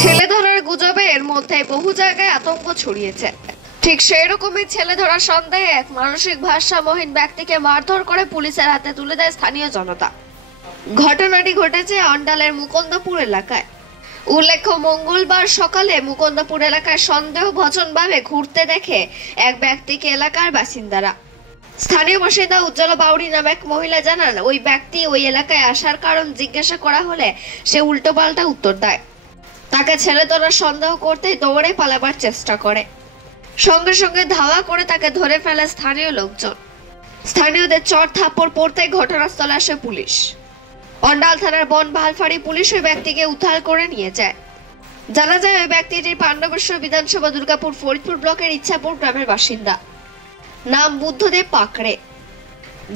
ছেলে ধরার গুজবে এর মধ্যে বহু জায়গায় আতঙ্ক ছড়িয়েছে। ঠিক সেই রকমই ছেলে ধরার সন্দেহে এক মানসিক ভারসাম্যহীন ব্যক্তিকে মারধর করে পুলিশের হাতে তুলে দেয় স্থানীয় জনতা। ঘটনাটি ঘটেছে অন্ডালের মুকুন্দপুর এলাকায়। উল্লেখ্য, মঙ্গলবার সকালে মুকুন্দপুর এলাকায় সন্দেহভাজনভাবে ঘুরতে দেখে এক ব্যক্তিকে এলাকার বাসিন্দারা। স্থানীয় বাসিন্দা উজ্জ্বলা বাউরি নামে এক মহিলা জানান, ওই ব্যক্তি ওই এলাকায় আসার কারণ জিজ্ঞাসা করা হলে সে উল্টোপাল্টা উত্তর দেয়। তাকে ছেলে ধরার সন্দেহ করতে দৌড়ে পালাবার চেষ্টা করে। সঙ্গে সঙ্গে ধাওয়া করে তাকে ধরে ফেলে স্থানীয় লোকজন। স্থানীয়দের চড় থাপ্পড় পড়তে ঘটনাস্থলে আসে পুলিশ। অন্ডাল থানার বনবাহাল ফাঁড়ি পুলিশ ওই ব্যক্তিকে উদ্ধার করে নিয়ে যায়। জানা যায় ওই ব্যক্তিটি পাণ্ডবেশ্বর বিধানসভা দুর্গাপুর ফরিদপুর ব্লকের ইচ্ছাপুর গ্রামের বাসিন্দা। নাম বুদ্ধদেব পাকড়ে।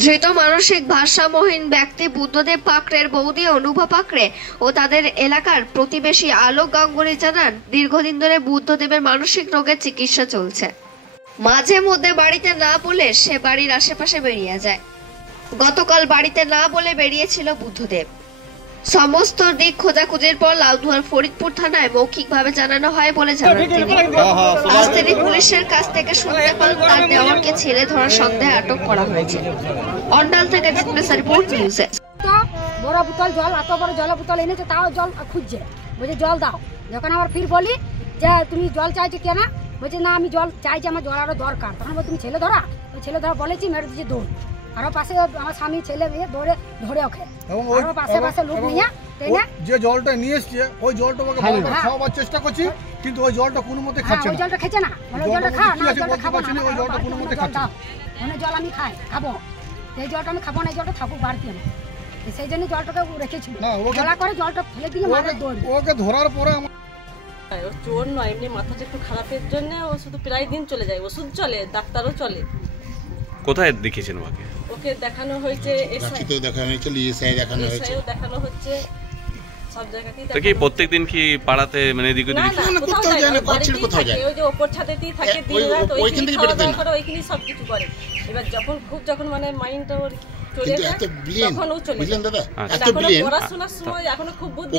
ধৃত মানসিক ভারসাম্যহীন ব্যক্তি বুদ্ধদেব পাকড়ের বৌদি অনুভা পাকড়ে ও তাদের এলাকার প্রতিবেশী আলোক গাঙ্গুলি জানান, দীর্ঘদিন ধরে বুদ্ধদেবের মানসিক রোগের চিকিৎসা চলছে। মাঝে মধ্যে বাড়িতে না বলে সে বাড়ির আশেপাশে বেরিয়ে যায়। গতকাল বাড়িতে না বলে বেরিয়েছিল বুদ্ধদেব। সমস্ত দিক খোঁজাখুঁজির পর লাউদুয়ার ফরিদপুর থানায় মৌখিকভাবে জানানো হয় বলে জানান তিনি। আজ তিনি পুলিশের কাছ থেকে শুনতে পান তার দেওয়ারকে ছেলে ধরার সন্দেহে আটক করা হয়েছে। অন্ডাল থেকে রিপোর্ট নিউজে। বড় বোতল জল, এত বড় জল বোতল এনেছে, তাও জল খুঁজছে, বলছে জল দাও। যখন আবার ফির বলি যে তুমি জল চাইছো কেন, বলছে না আমি জল চাইছি, আমার জল আরো দরকার। তখন বল তুমি ছেলে ধরা, ছেলে ধরা বলেছি, মেরে দিচ্ছি দৌড়। আরো পাশে আমার স্বামী ছেলে মেয়ে ধরে ওকে, আরো পাশে পাশে লোক নিয়ে যে জলটা নিয়ে এসছে ওই জলটা ওকে খাওয়াবার চেষ্টা করছি, কিন্তু ওই জলটা কোনো মতে খাচ্ছে না। ওই জলটা খেছে না, ওই জলটা খা না, জলটা খাবো না, ওই জলটা কোনো মতে খাচ্ছে না। মানে জল আমি খাবো, এই জলটা আমি খাবো না, এই জলটা থাকুক বাড়তি আমার। সেই জন্য জলটাকে রেখেছিল, জলা করে জলটা ফেলে দিয়ে মারে দৌড়। ওকে ধরার পরে ও চোর নয়, এমনি মাথাটা একটু খারাপের জন্য ও শুধু প্রায় দিন চলে যায়, ওষুধ চলে, ডাক্তারও চলে। কোথায় দেখিয়েছেন ওকে? ওকে দেখানো হয়েছে, এসআইও দেখানো হয়েছে, লিএসআই দেখানো হয়েছে, দেখানো হচ্ছে সব জায়গাতেই। তো কি প্রত্যেকদিন কি পাড়াতে মানে এদিক ওদিক কোথাও যায় না, ঘর ছেড়ে কোথাও যায়? ওই যে ওপর ছাদেতেই থাকে দিন রাত, ওইখানেই খাওয়া দাওয়া করে, ওইখানেই সব কিছু করে। এবার যখন মানে মাইন্ডটা ওর চলে যায় তখন ও চলে যায়। দাদা এত এখনো ব্রিলিয়েন্ট, পড়াশোনার সময় এখনো খুব বুদ্ধি,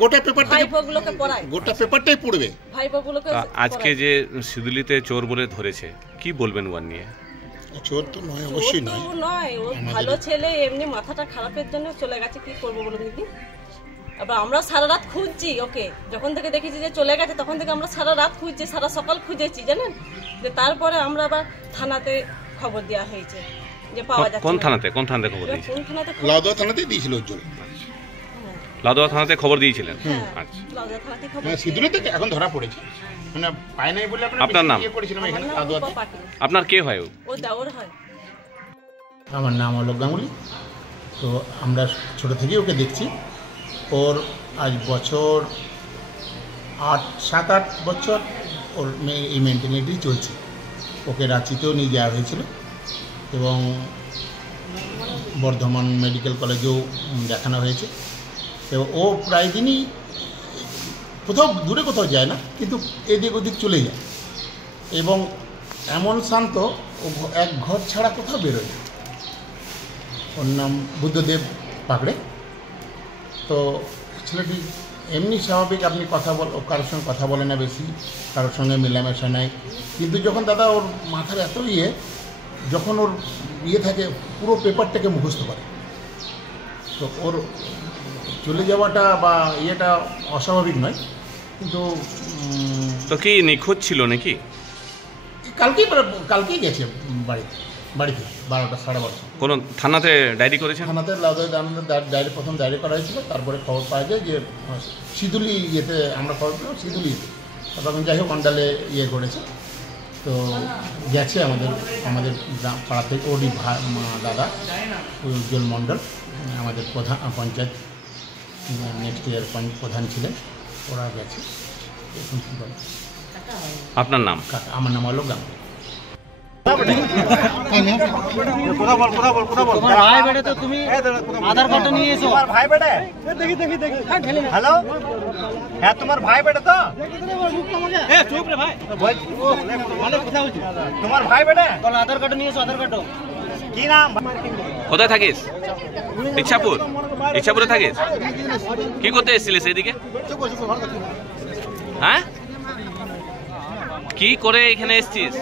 গোটা পেপারটাই ভাইপোগুলোকে পড়ায়, গোটা পেপারটাই পড়বে ভাইপোগুলোকে। আজকে যে সিদুলিতে চোর বলে ধরেছে, কি বলবেন ওর নিয়ে? চোর তো নয়, অবশ্যই নয়, ও ভালো ছেলে, এমনি মাথাটা খারাপের জন্য চলে গেছে। কি করবো বলুন দিদি? আবার আমরা সারা রাত খুঁজছি ওকে, যখন থেকে দেখেছি যে চলে গেছে তখন থেকে আমরা সারা রাত খুঁজছি, সারা সকাল খুঁজেছি জানেন। যে তারপরে আমরা আবার থানাতে খবর দেওয়া হয়েছে যে পাওয়া যাচ্ছে। কোন থানাতে খবর দিয়েছিলেন? কোন থানাতে? লাউদুয়া থানাতেই দিয়েছিল উজ্জ্বল। লাউদুয়া থানাতে খবর দিয়েছিলেন? আচ্ছা, লাউদুয়া থানাতে খবর। সিদুলিতে এখন ধরা পড়েছে, মানে পায় নাই বলে আপনার নাম? করেছিলাম এখানে লাউদুয়াতে। আপনার কে হয়? ও দেওর হয়। আমার নাম আলোক গাঙ্গুলি। তো আমরা ছোট থেকেই ওকে দেখছি। ওর আজ বছর 7-8 বছর ওর এই মেন্টালিটি চলছে। ওকে রাঁচিতেও নিয়ে যাওয়া হয়েছিল এবং বর্ধমান মেডিকেল কলেজেও দেখানো হয়েছে। এবং ও প্রায় দিনই দূরে কোথাও যায় না, কিন্তু এদিক ওদিক চলে যায় এবং এমন শান্ত, ও এক ঘর ছাড়া কোথাও বেরোয়। ওর নাম বুদ্ধদেব পাকড়ে। তো ছেলেটি এমনি স্বাভাবিক, আপনি কারোর সঙ্গে কথা বলে না বেশি, কারোর সঙ্গে মেলামেশা নাই। কিন্তু যখন দাদা ওর মাথার এত যখন ওর থাকে পুরো পেপারটাকে মুখস্থ করে, তো ওর চলে যাওয়াটা বা অস্বাভাবিক নয়। কিন্তু তো কি নিখোঁজ ছিল নাকি? কালকেই গেছে বাড়িতে 12টা 12:30। কোন থানাতে ডায়েরি করেছেন? থানাতে প্রথম ডায়েরি করা হয়েছিল, তারপরে খবর পাওয়া যায় যে সিদুলি আমরা খবর পেলাম সিদুলিতে। তখন যাই হোক অন্ডালে করেছে। তো গেছে আমাদের পাড়া থেকে ওরই দাদা উজ্জ্বল মণ্ডল, আমাদের পঞ্চায়েত নেক্সট ইয়ার প্রধান ছিলেন, ওরা গেছে। আপনার নাম? আমার নাম আলোক গাঙ্গুলি। ভাই বেটা, তো তুমি আধার কার্ডটা নিয়ে এসো। তোমার ভাই বেটা? দেখি হ্যালো, হ্যাঁ তোমার ভাই বেটা তো? চুপ রে ভাই, তোমার ভাই বেটা? আধার কার্ডটা নিয়ে এসো। আধার কার্ড কি নাম? কোথায় থাকিস? ইচ্ছাপুরে থাকিস? কি করতে এসেছিলিস এইদিকে? হ্যাঁ, কি করে এখানে এসছিস?